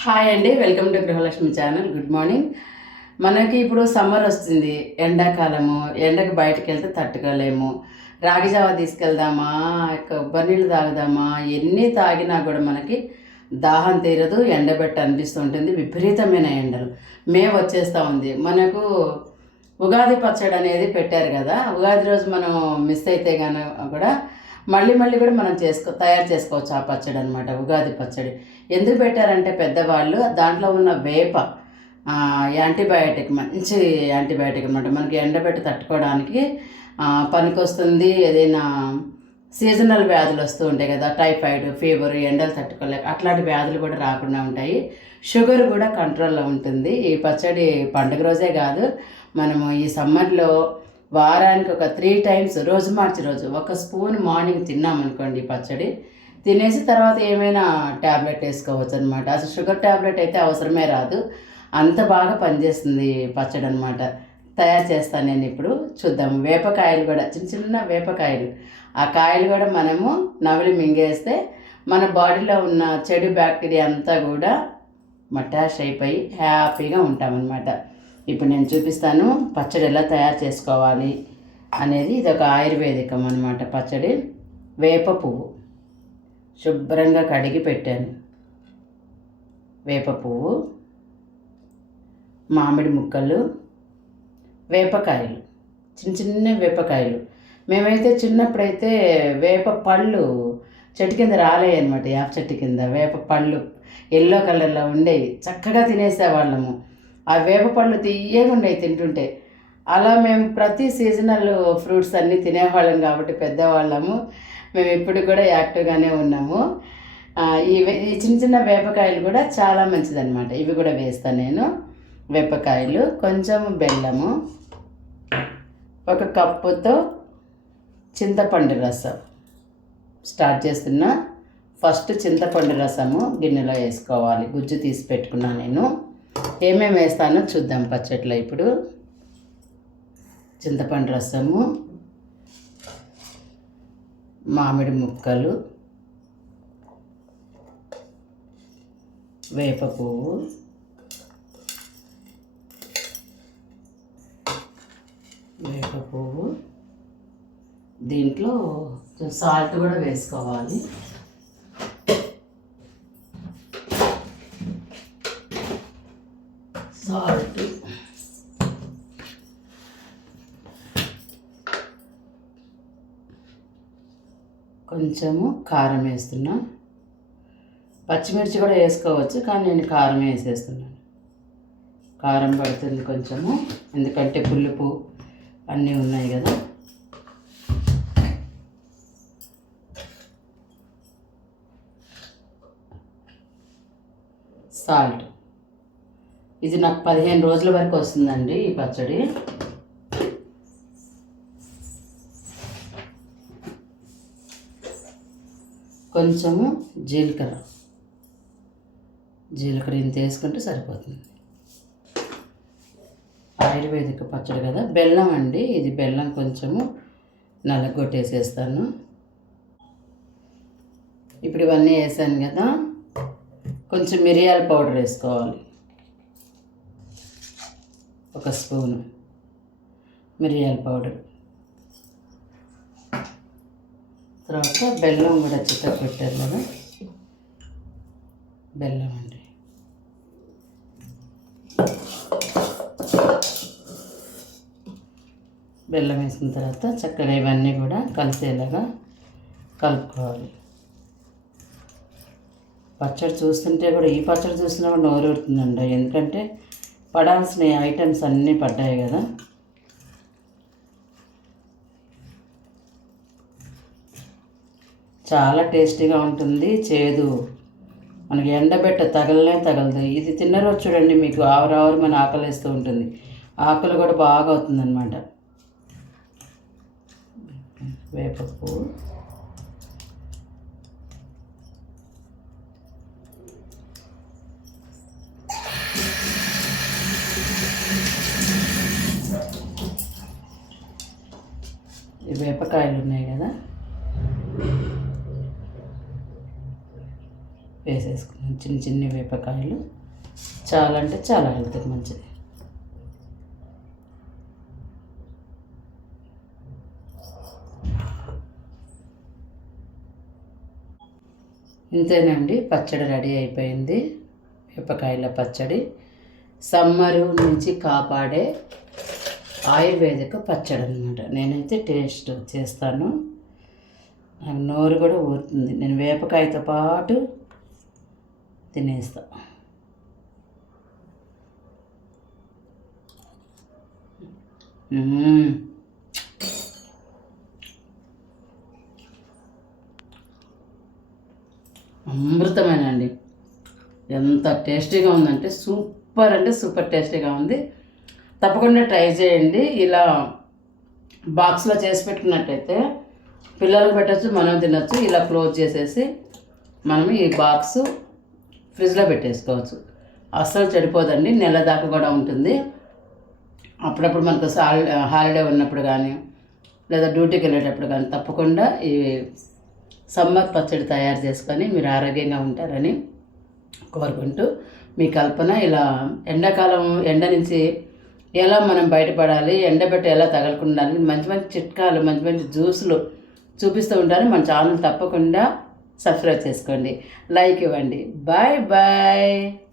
Hi అండి welcome to Gruhalakshmi channel good morning మనకి ఇప్పుడు సమ్మర్ వస్తుంది. ఎండాకాలము ఎండకు బయటకు వెళ్తే తట్టుకోలేము. రాగి జావ తీసుకెళ్దామా కొబ్బరి నీళ్ళు తాగుదామా ఎన్ని తాగినా కూడా మనకి దాహం తీరదు ఎండబెట్ట అనిపిస్తుంటుంది విపరీతమైన ఎండలు. మే వచ్చేస్తూ ఉంది. మనకు ఉగాది పచ్చడి అనేది పెట్టారు కదా. ఉగాది రోజు మనం మిస్ అయితే కానీ కూడా మళ్ళీ మళ్ళీ కూడా మనం చేసుకో తయారు చేసుకోవచ్చు ఆ పచ్చడి అనమాట ఉగాది పచ్చడి. ఎందుకు పెట్టారంటే పెద్దవాళ్ళు దాంట్లో ఉన్న వేప యాంటీబయాటిక్ మంచి యాంటీబయాటిక్ అనమాట మనకి ఎండబెట్టి తట్టుకోవడానికి పనికొస్తుంది ఏదైనా సీజనల్ వ్యాధులు వస్తూ ఉంటాయి కదా టైఫాయిడ్ ఫీవర్ ఎండలు తట్టుకోలేక అట్లాంటి వ్యాధులు కూడా రాకుండా ఉంటాయి. షుగర్ కూడా కంట్రోల్లో ఉంటుంది. ఈ పచ్చడి పండుగ రోజే కాదు మనము ఈ సమ్మర్లో వారానికి ఒక త్రీ టైమ్స్ రోజు మార్చి రోజు ఒక స్పూన్ మార్నింగ్ తిన్నామనుకోండి పచ్చడి. తినేసి తర్వాత ఏమైనా ట్యాబ్లెట్ వేసుకోవచ్చు అనమాట అసలు షుగర్ ట్యాబ్లెట్ అయితే అవసరమే రాదు. అంత బాగా పనిచేస్తుంది పచ్చడి అనమాట తయారు చేస్తాను నేను ఇప్పుడు. చూద్దాము వేపకాయలు కూడా చిన్న చిన్న వేపకాయలు. ఆ కాయలు కూడా మనము నవిలి మింగేస్తే మన బాడీలో ఉన్న చెడు బ్యాక్టీరియా అంతా కూడా మటాష్ అయిపోయి హ్యాపీగా ఉంటామన్నమాట. ఇప్పుడు నేను చూపిస్తాను పచ్చడి ఎలా తయారు చేసుకోవాలి అనేది ఇది ఒక ఆయుర్వేదికం అనమాట పచ్చడి. వేప పువ్వు. శుభ్రంగా కడిగి పెట్టాను. వేప పువ్వు మామిడి ముక్కలు వేపకాయలు చిన్న చిన్న వేపకాయలు. మేమైతే చిన్నప్పుడైతే వేప పళ్ళు చెట్టు కింద రాలేయి అనమాట యాప చెట్టు కింద వేప పళ్ళు ఎల్లో కలర్లో ఉండేవి. చక్కగా తినేసేవాళ్ళము. ఆ వేప పళ్ళు తీయగా ఉండేవి తింటుంటే. అలా మేము ప్రతి సీజనల్ ఫ్రూట్స్ అన్నీ తినేవాళ్ళం కాబట్టి పెద్దవాళ్ళము. మేము ఇప్పుడు కూడా యాక్టివ్గానే ఉన్నాము. ఈ ఈ చిన్న చిన్న వేపకాయలు కూడా చాలా మంచిదన్నమాట. ఇవి కూడా వేస్తాను నేను. వేపకాయలు కొంచెం బెల్లము ఒక కప్పుతో చింతపండు రసం. స్టార్ట్ చేస్తున్నా. ఫస్ట్ చింతపండు రసము గిన్నెలో వేసుకోవాలి. గుజ్జు తీసి పెట్టుకున్నా నేను. ఏమేమి వేస్తానో చూద్దాం పచ్చట్లో ఇప్పుడు. చింతపండు రసము మామిడి ముక్కలు వేప పువ్వు వేప పువ్వు. దీంట్లో సాల్ట్ కూడా వేసుకోవాలి సాల్ట్ కొంచెము కారం వేస్తున్నా. పచ్చిమిర్చి కూడా వేసుకోవచ్చు కానీ నేను కారం వేసేస్తున్నాను. కారం పడుతుంది కొంచెము ఎందుకంటే పులుపు అన్నీ ఉన్నాయి కదా. సాల్ట్. ఇది నాకు పదిహేను రోజుల వరకు వస్తుందండి ఈ పచ్చడి. కొంచెము జీలకర్ర. జీలకర్ర ఇంత వేసుకుంటే సరిపోతుంది. ఆయుర్వేదిక పచ్చడి కదా. బెల్లం అండి. ఇది బెల్లం కొంచెము నలగొట్టేసేస్తాను. ఇప్పుడు ఇవన్నీ వేసాను కదా. కొంచెం మిరియాల పౌడర్ వేసుకోవాలి. ఒక స్పూను మిరియాల పౌడర్. తర్వాత బెల్లం కూడా చిత్త పెట్టారు కదా. బెల్లం అండి. బెల్లం వేసిన తర్వాత చక్కగా ఇవన్నీ కూడా కలిసేలాగా కలుపుకోవాలి. పచ్చడి చూస్తుంటే కూడా ఈ పచ్చడి చూసినా కూడా నోరు ఊరుతుందండి. ఎందుకంటే పడాల్సిన ఐటమ్స్ అన్నీ పడ్డాయి కదా. చాలా టేస్టీగా ఉంటుంది. చేదు. మనకి ఎండబెట్ట తగలనే తగలదు. ఇది తిన్న రోజు చూడండి మీకు ఆవరావరు మన ఆకలిస్తూ ఉంటుంది. ఆకలి కూడా బాగా అవుతుందన్నమాట. వేపప్పు. వేపకాయలు ఉన్నాయి కదా. వేసేసుకున్నాను చిన్న చిన్న వేపకాయలు. చాలా అంటే చాలా హెల్త్కి మంచిది. ఇంతేనండి పచ్చడి రెడీ అయిపోయింది. వేపకాయల పచ్చడి. సమ్మరు నుంచి కాపాడే ఆయుర్వేదిక పచ్చడి అనమాట నేనైతే టేస్ట్ చేస్తాను. నాకు నోరు కూడా ఊరుతుంది. నేను వేపకాయతో పాటు తినేస్తా. అమృతమేనండి. అమృతమైన అండి ఎంత టేస్టీగా ఉందంటే సూపర్ అంటే సూపర్ టేస్టీగా ఉంది. తప్పకుండా ట్రై చేయండి. ఇలా బాక్స్లో చేసి పెట్టుకున్నట్టయితే పిల్లలకు పెట్టచ్చు మనం తినచ్చు. ఇలా క్లోజ్ చేసేసి మనం ఈ బాక్స్ ఫ్రిడ్జ్లో పెట్టేసుకోవచ్చు. అస్సలు చెడిపోదండి నెల దాకా కూడా ఉంటుంది. అప్పుడప్పుడు మనకు హాల్ హాలిడే ఉన్నప్పుడు కానీ లేదా డ్యూటీకి వెళ్ళేటప్పుడు కానీ తప్పకుండా ఈ సమ్మర్ పచ్చడి తయారు చేసుకొని మీరు ఆరోగ్యంగా ఉంటారని కోరుకుంటూ మీ కల్పన ఇలా ఎండాకాలం ఎండ నుంచి ఎలా మనం బయటపడాలి ఎండబెట్టి ఎలా తగలకుండా మంచి మంచి చిట్కాలు మంచి మంచి జ్యూసులు చూపిస్తూ ఉంటారు. మన ఛానల్ తప్పకుండా సబ్స్క్రైబ్ చేసుకోండి. లైక్ ఇవ్వండి. Bye bye.